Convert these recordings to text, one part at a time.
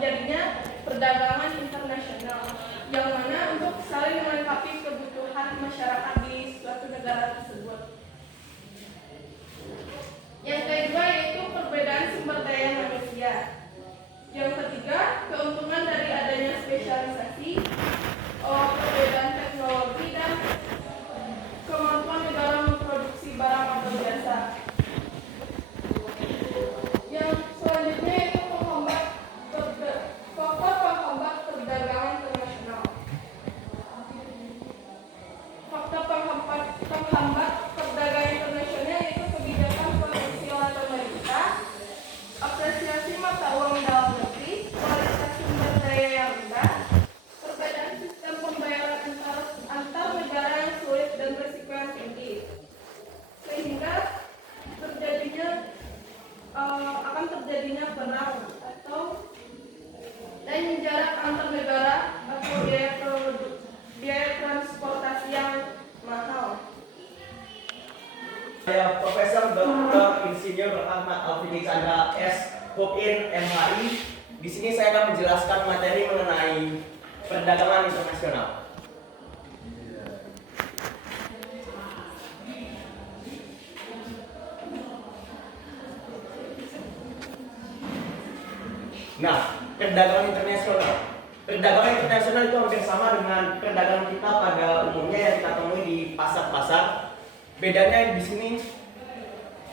terjadinya perdagangan internasional yang mana untuk saling melengkapi kebutuhan masyarakat di suatu negara tersebut. Yang kedua yaitu perbedaan sumber daya manusia. Yang ketiga, keuntungan dari adanya spesialisasi, perbedaan teknologi dan kemampuan negara memproduksi barang atau jasa. Yang selanjutnya itu faktor penghambat perdagangan internasional. Faktor penghambat perdagangan internasional yaitu kebijakan proteksional pemerintah, apresiasi mata uang dalam negeri, kualitas sumber daya yang rendah, perbedaan sistem pembayaran antar negara yang sulit dan berisiko yang tinggi, sehingga akan terjadinya perang atau dan jarak antar negara atau biaya transportasi yang mahal. Saya Profesor Dr. Insinyur Ahmad Alvini Chandra S. Hopin MHI. Di sini saya akan menjelaskan materi mengenai perdagangan internasional. Nah, perdagangan internasional. Perdagangan internasional itu hampir sama dengan perdagangan kita pada umumnya yang kita temui di pasar-pasar. Bedanya di sini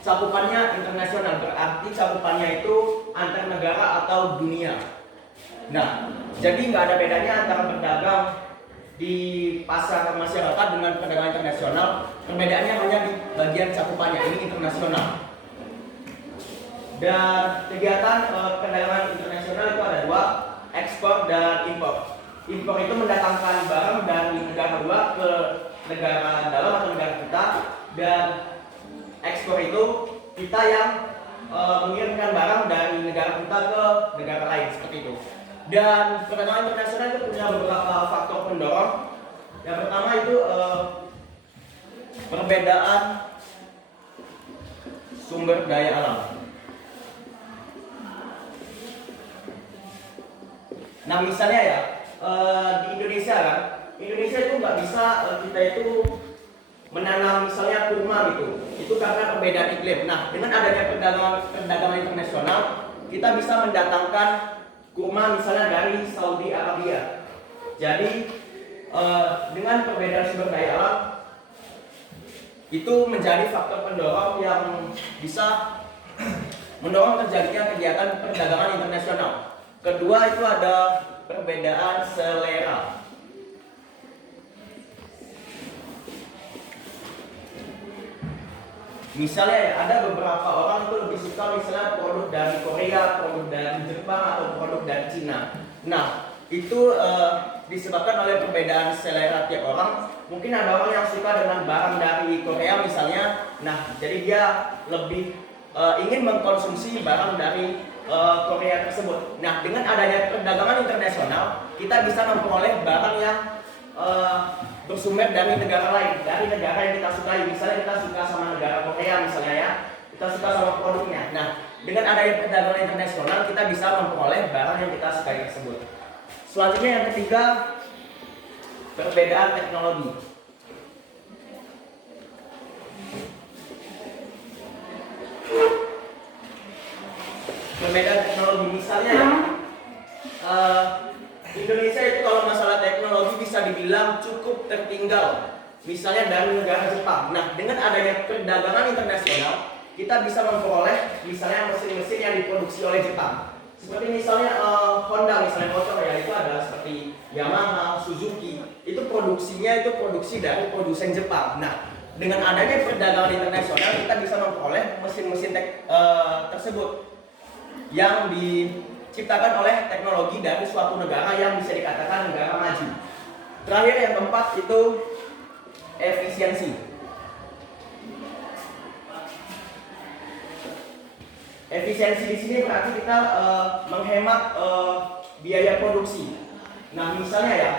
cakupannya internasional, berarti cakupannya itu antar negara atau dunia. Nah, jadi nggak ada bedanya antara berdagang di pasar masyarakat dengan perdagangan internasional. Perbedaannya hanya di bagian cakupannya, ini internasional. Dan kegiatan perdagangan internasional itu ada dua, ekspor dan impor. Impor itu mendatangkan barang dari negara luar ke negara dalam atau negara kita, dan ekspor itu kita yang mengirimkan barang dari negara kita ke negara lain, seperti itu. Dan perdagangan internasional itu punya beberapa faktor pendorong. Yang pertama itu perbedaan sumber daya alam. Nah, misalnya ya, di Indonesia kan, Indonesia itu nggak bisa kita itu menanam misalnya kurma gitu. Itu karena perbedaan iklim. Nah, dengan adanya perdagangan internasional, kita bisa mendatangkan kurma misalnya dari Saudi Arabia. Jadi, dengan perbedaan sumber daya alam, itu menjadi faktor pendorong yang bisa mendorong terjadinya kegiatan perdagangan internasional. Kedua itu ada perbedaan selera. Misalnya ya, ada beberapa orang itu lebih suka misalnya produk dari Korea, produk dari Jepang, atau produk dari Cina. Nah, itu disebabkan oleh perbedaan selera tiap orang. Mungkin ada orang yang suka dengan barang dari Korea misalnya. Nah, jadi dia lebih ingin mengkonsumsi barang dari Korea tersebut. Nah, dengan adanya perdagangan internasional, kita bisa memperoleh barang yang bersumber dari negara lain, dari negara yang kita sukai. Misalnya kita suka sama negara Korea misalnya ya, kita suka sama produknya. Nah, dengan adanya perdagangan internasional, kita bisa memperoleh barang yang kita sukai tersebut. Selanjutnya yang ketiga, perbedaan teknologi. Perbedaan teknologi misalnya ya, Indonesia itu kalau masalah teknologi bisa dibilang cukup tertinggal misalnya dari negara Jepang. Nah, dengan adanya perdagangan internasional, kita bisa memperoleh misalnya mesin-mesin yang diproduksi oleh Jepang. Seperti misalnya Honda misalnya motor ya, itu ada seperti Yamaha, Suzuki. Itu produksinya itu produksi dari produsen Jepang. Nah, dengan adanya perdagangan internasional, kita bisa memperoleh mesin-mesin tersebut yang diciptakan oleh teknologi dari suatu negara yang bisa dikatakan negara maju. Terakhir yang keempat itu efisiensi. Efisiensi di sini berarti kita menghemat biaya produksi. Nah, misalnya ya,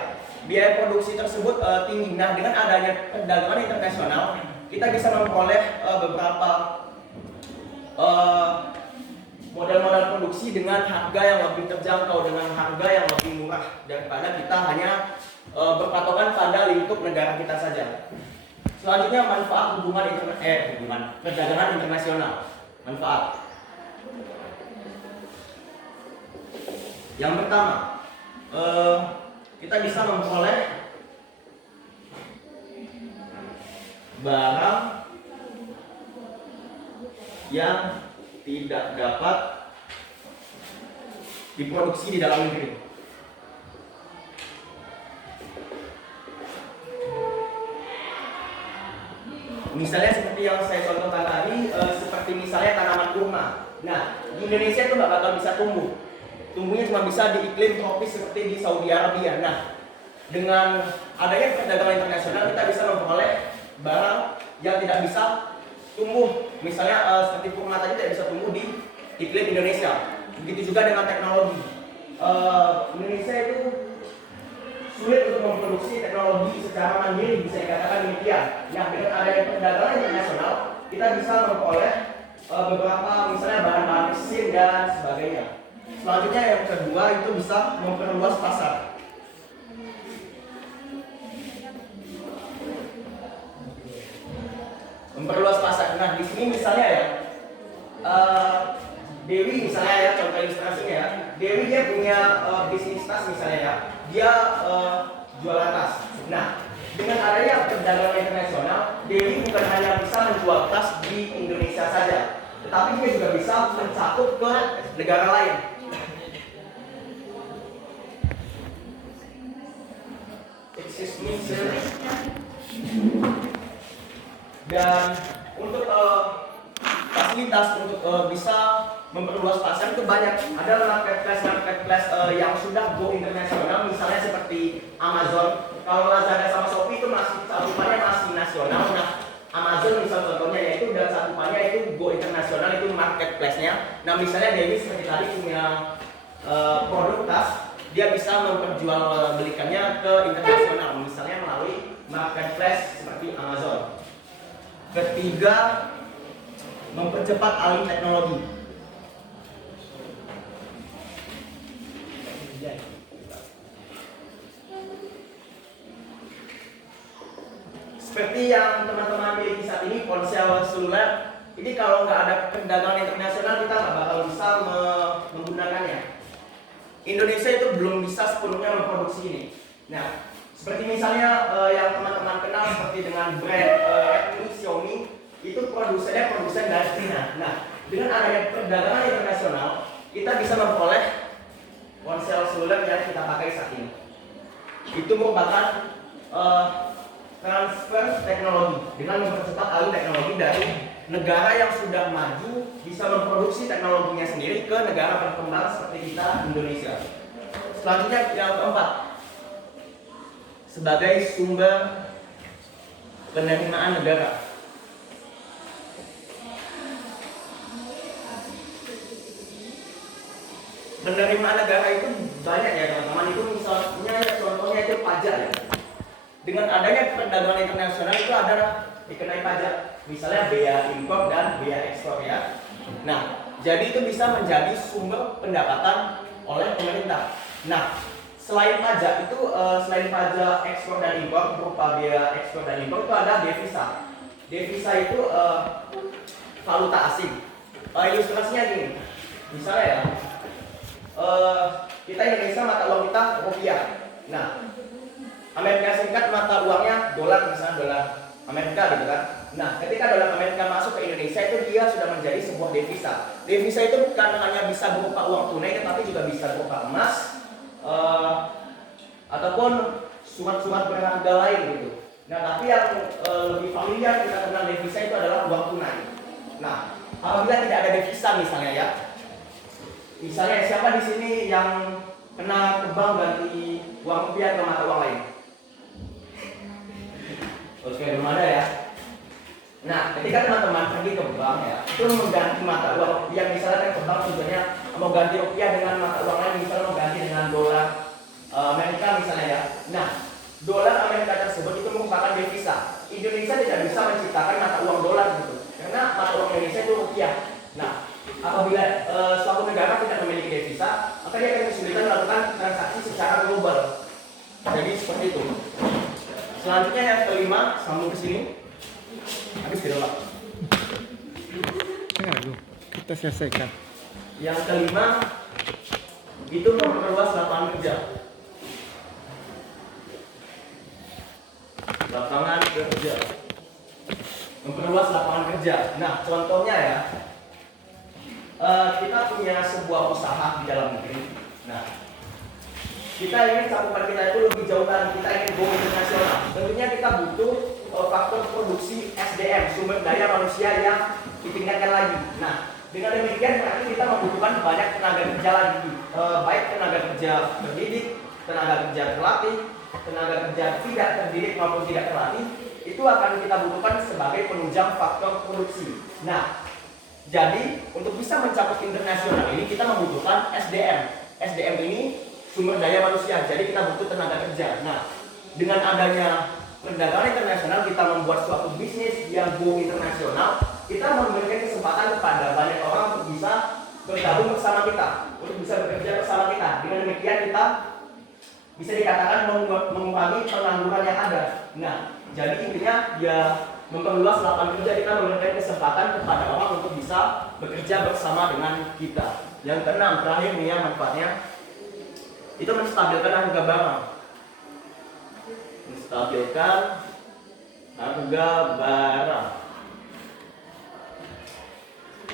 biaya produksi tersebut tinggi. Nah, dengan adanya perdagangan internasional, kita bisa memperoleh beberapa modal produksi dengan harga yang lebih terjangkau, dengan harga yang lebih murah daripada kita hanya berpatokan pada lingkup negara kita saja. Selanjutnya manfaat perdagangan internasional. Manfaat. Yang pertama, kita bisa memperoleh barang yang tidak dapat diproduksi di dalam negeri. Misalnya seperti yang saya contohkan tadi, seperti misalnya tanaman kurma. Nah, di Indonesia itu nggak bakal bisa tumbuh. Tumbuhnya cuma bisa di iklim tropis seperti di Saudi Arabia. Nah, dengan adanya perdagangan internasional kita bisa memperoleh barang yang tidak bisa tumbuh. Misalnya seperti kurma tadi tidak bisa tumbuh di iklim Indonesia. Begitu juga dengan teknologi. Indonesia itu sulit untuk memproduksi teknologi secara mandiri, bisa dikatakan demikian. Nah, dengan adanya perdagangan internasional, kita bisa memperoleh beberapa misalnya bahan-bahan mesin dan sebagainya. Selanjutnya yang kedua itu bisa memperluas pasar. Memperluas pasar. Nah, di sini misalnya ya, Dewi misalnya ya, contoh ilustrasinya ya. Dewi dia punya bisnis tas misalnya ya. Dia jualan tas. Nah, dengan adanya perdagangan internasional, Dewi bukan hanya bisa menjual tas di Indonesia saja, tetapi dia juga bisa mencakup ke negara lain. Excuse me, sir. Dan untuk fasilitas untuk bisa memperluas pasar itu banyak. Ada marketplace yang sudah go internasional, misalnya seperti Amazon. Kalau Lazada sama Shopee itu masih cakupannya masih nasional. Nah, Amazon misal contohnya yaitu dan cakupannya itu go internasional, itu marketplace-nya. Nah, misalnya Dewi seperti tadi punya produk tas, dia bisa memperjualbelikannya ke internasional, misalnya melalui marketplace seperti Amazon. Ketiga, mempercepat alih teknologi. Seperti yang teman-teman miliki saat ini, ponsel seluler, ini kalau nggak ada perdagangan internasional kita nggak bakal bisa menggunakannya. Indonesia itu belum bisa sepenuhnya memproduksi ini. Nah, seperti misalnya yang teman-teman kenal seperti dengan brand Redmi, Xiaomi, itu produsen dari China. Nah, dengan adanya perdagangan internasional, kita bisa memperoleh ponsel seluler yang kita pakai saat ini. Itu merupakan transfer teknologi dengan mempercepat alih teknologi dari negara yang sudah maju bisa memproduksi teknologinya sendiri ke negara berkembang seperti kita, Indonesia. Selanjutnya yang keempat, sebagai sumber penerimaan negara. Penerimaan negara itu banyak ya teman-teman. Itu misalnya contohnya itu pajak ya. Dengan adanya perdagangan internasional itu ada dikenai pajak, misalnya bea impor dan bea ekspor ya. Nah, jadi itu bisa menjadi sumber pendapatan oleh pemerintah. Nah, selain pajak itu, selain pajak ekspor dan impor berupa bea ekspor dan impor itu ada devisa. Devisa itu valuta asing. Ilustrasinya gini, misalnya ya, kita Indonesia mata uang kita rupiah. Nah, Amerika Serikat mata uangnya dolar, misalnya dolar Amerika gitu kan. Nah, ketika dolar Amerika masuk ke Indonesia itu dia sudah menjadi sebuah devisa. Devisa itu bukan hanya bisa berupa uang tunai, tetapi juga bisa berupa emas ataupun surat-surat berharga lain gitu. Nah, tapi yang lebih familiar kita kenal devisa itu adalah uang tunai. Nah, apabila tidak ada devisa misalnya ya, misalnya siapa di sini yang kena ke bank ganti uang rupiah ke mata uang lain? Oke, belum ada ya. Nah, ketika teman-teman pergi ke bank ya, itu mengganti mata uang rupiah, misalnya ke bank tujuannya mau ganti rupiah dengan mata uang lain, misalnya mau ganti dengan dolar Amerika misalnya ya. Nah, dolar Amerika tersebut itu merupakan devisa. Indonesia tidak bisa menciptakan mata uang dolar gitu, karena mata uang Indonesia itu rupiah. Nah, apabila melakukan transaksi secara global. Jadi seperti itu. Selanjutnya yang kelima, sambung ke sini. Habis tidak Pak? Kita selesaikan. Yang kelima itu memperluas lapangan kerja. Lapangan kerja. Memperluas lapangan kerja. Nah, contohnya ya, kita punya sebuah usaha di dalam negeri. Nah, kita ingin cakupan kita itu lebih jauh lagi. Kita ingin go internasional. Tentunya kita butuh faktor produksi SDM, sumber daya manusia yang ditingkatkan lagi. Nah, dengan demikian berarti kita membutuhkan banyak tenaga kerja lagi, baik tenaga kerja terdidik, tenaga kerja terlatih, tenaga kerja tidak terdidik maupun tidak terlatih. Itu akan kita butuhkan sebagai penunjang faktor produksi. Nah, jadi untuk bisa mencapai internasional ini kita membutuhkan SDM. SDM ini sumber daya manusia. Jadi kita butuh tenaga kerja. Nah, dengan adanya perdagangan internasional kita membuat suatu bisnis yang go internasional, kita memberikan kesempatan kepada banyak orang untuk bisa bergabung bersama kita, untuk bisa bekerja bersama kita. Dengan demikian kita bisa dikatakan mengurangi pengangguran yang ada. Nah, jadi intinya ya memperluas lapangan kerja, kita memberikan kesempatan kepada orang untuk bisa bekerja bersama dengan kita. Yang keenam, terakhir nih ya manfaatnya, itu menstabilkan harga barang. Menstabilkan harga barang.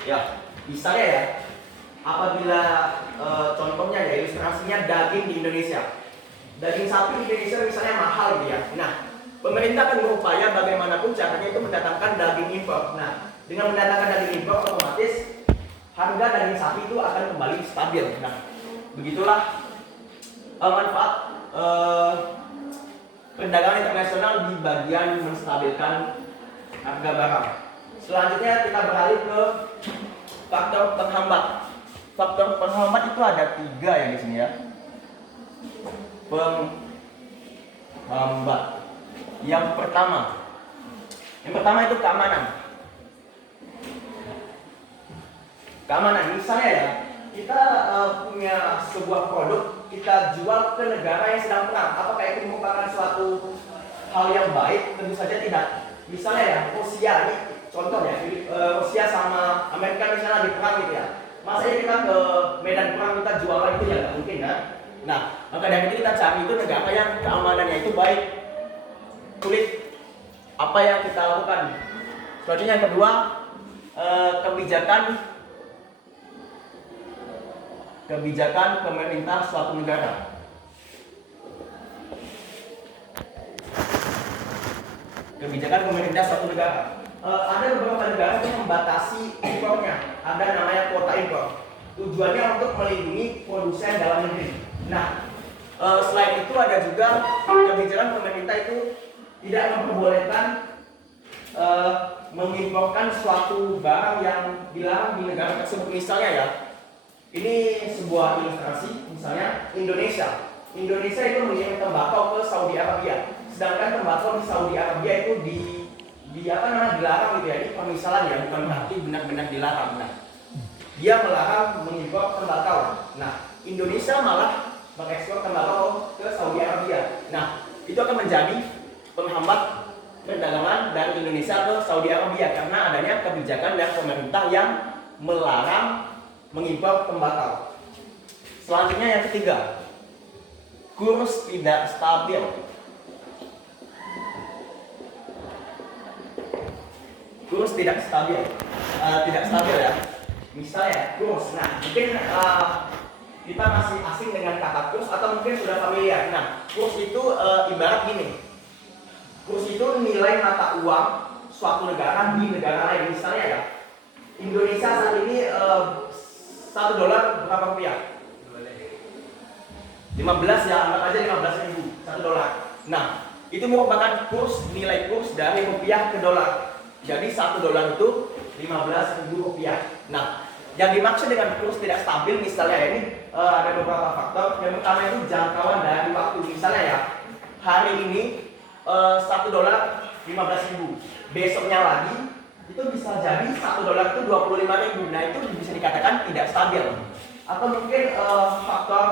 Ya, misalnya ya, apabila contohnya ya ilustrasinya daging di Indonesia. Daging sapi di Indonesia misalnya mahal gitu ya. Nah, pemerintah akan berupaya bagaimanapun caranya itu mendatangkan daging impor. Nah, dengan mendatangkan daging impor otomatis harga daging sapi itu akan kembali stabil. Nah, begitulah manfaat perdagangan internasional di bagian menstabilkan harga barang. Selanjutnya kita beralih ke faktor penghambat. Faktor penghambat itu ada 3 ya di sini ya. Penghambat. Yang pertama itu keamanan. Keamanan, misalnya ya, kita punya sebuah produk, kita jual ke negara yang sedang perang. Apakah itu merupakan suatu hal yang baik? Tentu saja tidak. Misalnya ya, Rusia ini contoh ya, Rusia sama Amerika misalnya di perang gitu ya. Masanya kita ke medan perang kita jual itu ya nggak mungkin kan? Nah, maka dari itu kita cari itu negara yang keamanannya itu baik. Sulit apa yang kita lakukan. Selanjutnya yang kedua, kebijakan pemerintah suatu negara. Kebijakan pemerintah suatu negara. Ada beberapa negara yang membatasi impornya. Ada namanya kuota impor. Tujuannya untuk melindungi produsen dalam negeri. Nah, selain itu ada juga kebijakan pemerintah itu tidak memperbolehkan mengimporkan suatu barang yang dilarang di negara tersebut. Misalnya ya, ini sebuah ilustrasi, misalnya Indonesia itu mengirim tembakau ke Saudi Arabia, sedangkan tembakau di Saudi Arabia itu dilarang gitu ya. Ini permisalan ya, bukan berarti benar-benar dilarang. Nah, dia melarang mengimpor tembakau. Nah, Indonesia malah mengekspor tembakau ke Saudi Arabia. Nah, itu akan menjadi penghambat perdagangan dari Indonesia ke Saudi Arabia karena adanya kebijakan dari pemerintah yang melarang mengimpor tembakau. Selanjutnya yang ketiga, kurs tidak stabil. Kurs tidak stabil, ya. Misalnya kurs. Nah, mungkin kita masih asing dengan kata kurs atau mungkin sudah familiar. Nah, kurs itu ibarat gini. Kurs itu nilai mata uang suatu negara di negara lain. Misalnya ya, Indonesia saat ini $1 berapa rupiah? 15 ya, anggap aja 15.000 $1. Nah, itu merupakan nilai kurs dari rupiah ke dolar. Jadi $1 itu 15.000 rupiah. Nah, yang dimaksud dengan kurs tidak stabil misalnya ini ada beberapa faktor. Yang pertama itu jangkauan dari waktu. Misalnya ya, hari ini $1 15.000. Besoknya lagi itu bisa jadi $1 itu 25.000. Nah, itu bisa dikatakan tidak stabil. atau mungkin faktor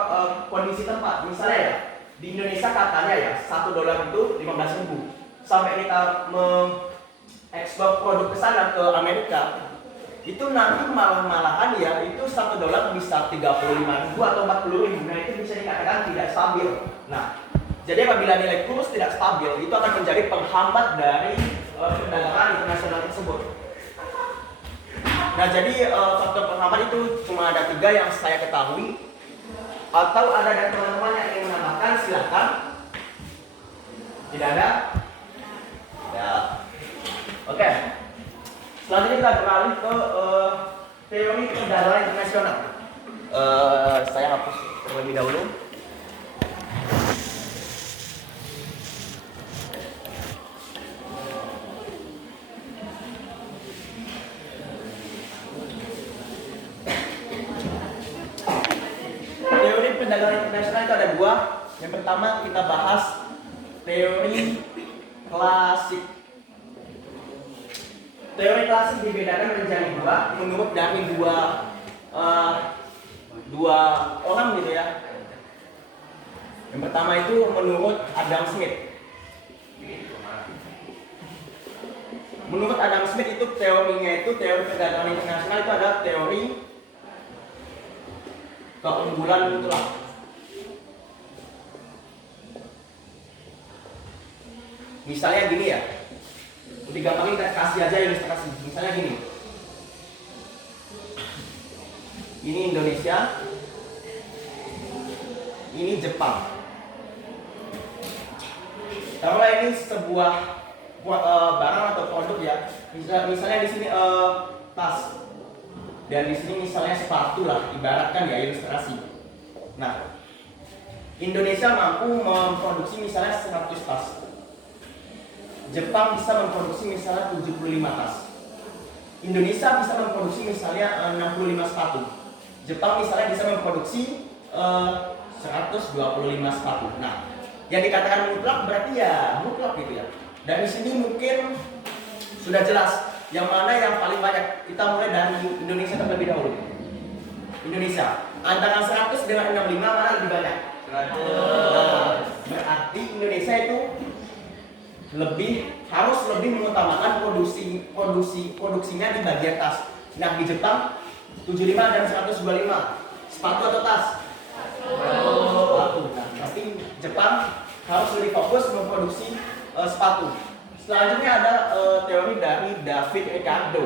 kondisi tempat. Misalnya ya, di Indonesia katanya ya $1 itu 15.000. Sampai kita mengekspor produk ke sana ke Amerika, itu nanti malahan ya itu $1 bisa 35.000 atau 40.000. Nah itu bisa dikatakan tidak stabil. Nah jadi apabila nilai kurs tidak stabil, itu akan menjadi penghambat dari perdagangan internasional tersebut. Nah jadi faktor penghambat itu cuma ada 3 yang saya ketahui. Atau ada dari teman-teman yang ingin menambahkan, silakan. Tidak ada? Ya. Oke. Selanjutnya kita beralih ke teori perdagangan internasional. Saya hapus terlebih dahulu. Teori perdagangan internasional itu ada 2. Yang pertama kita bahas teori klasik. Teori klasik dibedakan menjadi 2 menurut dari dua orang gitu ya. Yang pertama itu menurut Adam Smith. Menurut Adam Smith itu teorinya itu teori perdagangan internasional itu adalah teori keunggulan mutlak. Misalnya gini ya. Lebih gampang kita kasih aja ilustrasi. Misalnya gini. Ini Indonesia. Ini Jepang. Taruhlah ini sebuah barang atau produk ya. Misalnya di sini tas. Dan di sini misalnya sepatu lah, ibaratkan ya ilustrasi. Nah, Indonesia mampu memproduksi misalnya 100 tas. Jepang bisa memproduksi misalnya 75 tas. Indonesia bisa memproduksi misalnya 65 sepatu. Jepang misalnya bisa memproduksi 125 sepatu. Nah, yang dikatakan mutlak berarti ya mutlak gitu ya. Dan di sini mungkin sudah jelas yang mana yang paling banyak. Kita mulai dari Indonesia terlebih dahulu. Indonesia antara 100 dengan 65 mana lebih banyak? 100. Berarti Indonesia itu harus lebih mengutamakan produksinya di bagian tas. Nah di Jepang 75 dan 125 sepatu atau tas? Sepatu. Nah, tapi Jepang harus lebih fokus memproduksi sepatu. Selanjutnya ada teori dari David Ricardo.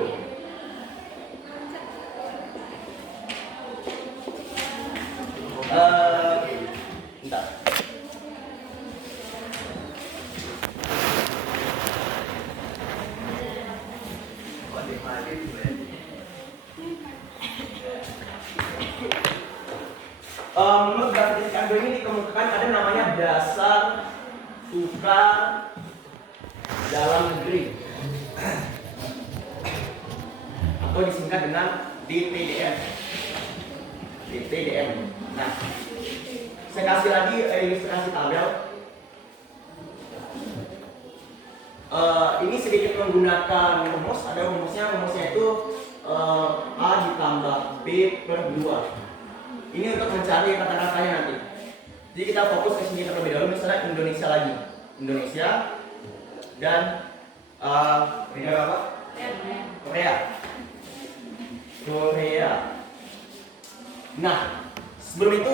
Bentar. Menurut David Ricardo ini dikemukakan ada namanya dasar tukar dalam negeri atau disingkat dengan DTDM. DTDM. Nah, saya kasih lagi ilustrasi tabel. Ini sedikit menggunakan rumus. Ada rumusnya itu A ditambah B per 2. Ini untuk mencari kata-katanya nanti. Jadi kita fokus ke sini terlebih dahulu. Misalnya Indonesia lagi. Indonesia dan negara apa? Korea. Korea. Nah, sebelum itu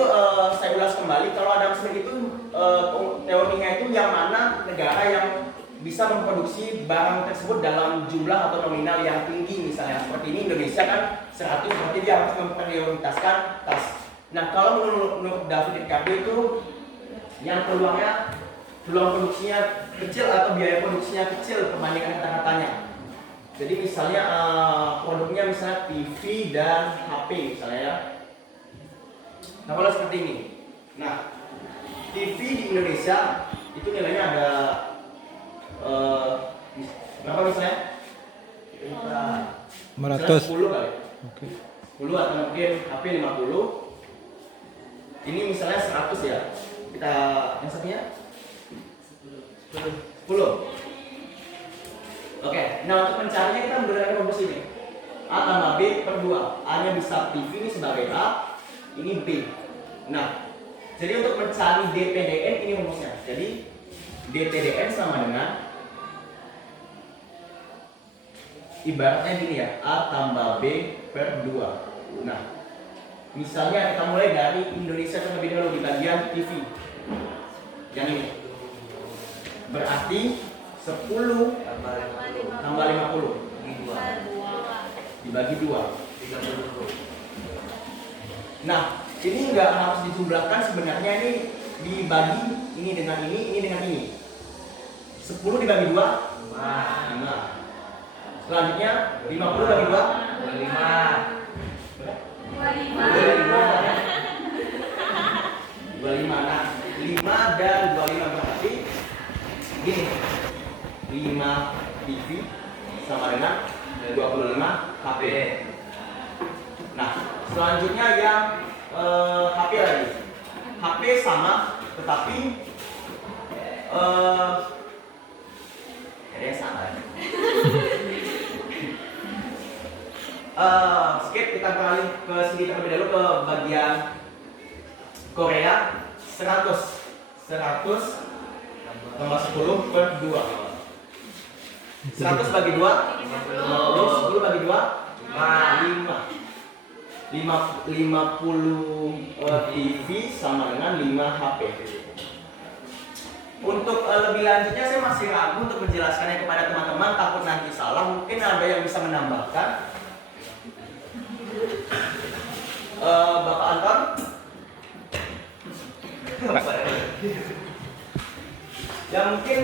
saya ulas kembali. Kalau Adam Smith itu teorinya itu yang mana negara yang bisa memproduksi barang tersebut dalam jumlah atau nominal yang tinggi. Misalnya seperti ini Indonesia kan 100, berarti dia harus memprioritaskan tas. Nah, kalau menurut David Ricardo itu yang peluang produksinya kecil atau biaya produksinya kecil perbandingan kata-katanya. Jadi misalnya produknya misalnya TV dan HP misalnya ya. Nah kalau seperti ini. Nah TV di Indonesia itu nilainya ada berapa misalnya? 500. 10 kali. Oke. 10 atau mungkin HP 50. Ini misalnya 100 ya. Kita yang satunya 10. Oke, nah untuk mencarinya kita menggunakan rumus ini. A tambah B per 2. A nya bisa TV ini sebagai A, ini B. Nah, jadi untuk mencari DPDN ini rumusnya. Jadi DPDN sama dengan ibaratnya gini ya, A tambah B per 2. Nah, misalnya kita mulai dari Indonesia terlebih dahulu di bagian TV. Yang ini. Berarti 10 tambah 50 dibagi 2. Nah, ini nggak harus dijumlahkan, sebenarnya ini dibagi ini dengan ini dengan ini. 10 dibagi 2, 5. Selanjutnya 50 bagi 2, 25. Nah, 5 dan 25 berarti gini. 5 TV sama dengan 25 HP. Nah, selanjutnya yang HP lagi. HP sama, tetapi kayaknya sama. Skip, kita beralih ke sini terlebih dahulu ke bagian Korea. 100 tambah 10 per 2. 100 bagi 2, 50. 10 bagi 2, 5. 50 TV sama dengan 5 HP. Untuk lebih lanjutnya saya masih ragu untuk menjelaskannya kepada teman-teman, takut nanti salah. Mungkin ada yang bisa menambahkan. Bapak Anton. Ya mungkin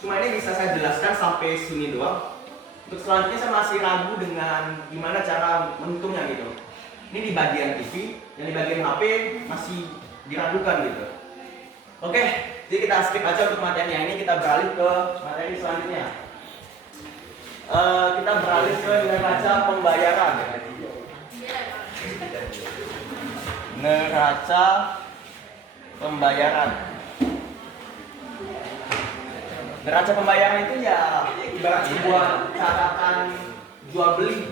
cuma ini bisa saya jelaskan sampai sini doang. Untuk selanjutnya saya masih ragu dengan gimana cara menghitungnya gitu. Ini di bagian TV, yang di bagian HP masih diragukan gitu. Oke, jadi kita skip aja untuk materinya ini, kita beralih ke materi selanjutnya. Kita beralih ke neraca pembayaran. Neraca pembayaran. Neraca pembayaran itu ya ibarat sebuah catatan jual beli.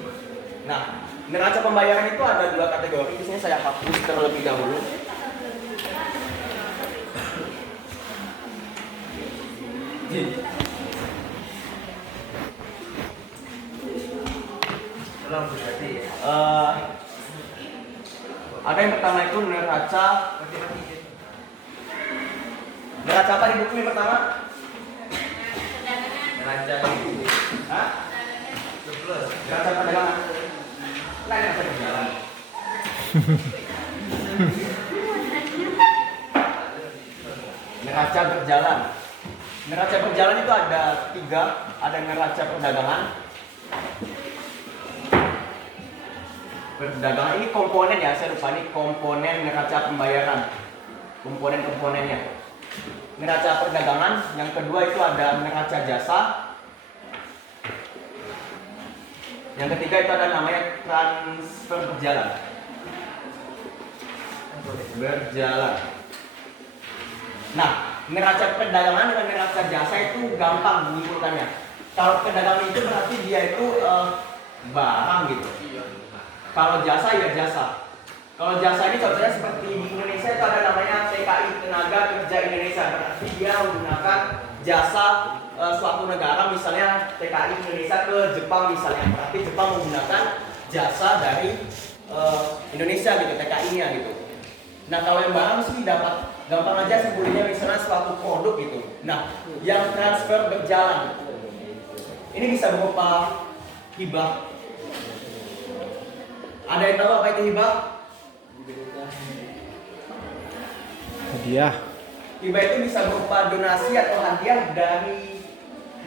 Nah, neraca pembayaran itu ada 2 kategori. Di sini saya hapus terlebih dahulu. Ada yang pertama itu neraca apa di buku yang pertama? Neraca perdagangan. Neraca berjalan. Neraca berjalan. Neraca berjalan itu ada 3, ada neraca perdagangan. Perdagangan ini komponen ya, saya lupa nih komponen neraca pembayaran. Komponen-komponennya. Neraca perdagangan, yang kedua itu ada neraca jasa. Yang ketiga itu ada namanya transfer berjalan. Nah, neraca perdagangan dengan neraca jasa itu gampang menyimpulkannya. Kalau perdagangan itu berarti dia itu barang gitu. Kalau jasa ya jasa. Kalau jasa ini contohnya seperti di Indonesia itu ada namanya TKI, Tenaga Kerja Indonesia. Berarti dia menggunakan jasa suatu negara, misalnya TKI Indonesia ke Jepang misalnya. Berarti Jepang menggunakan jasa dari Indonesia gitu, TKI-nya gitu. Nah, kalau yang barang sih dapat gampang aja sebutnya, misalnya suatu produk gitu. Nah, yang transfer berjalan ini bisa berupa hibah. Ada yang tahu apa itu hibah? Hadiah. Hibah itu bisa berupa donasi atau hadiah dari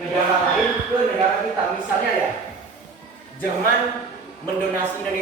negara lain ke negara kita. Misalnya ya, Jerman mendonasi Indonesia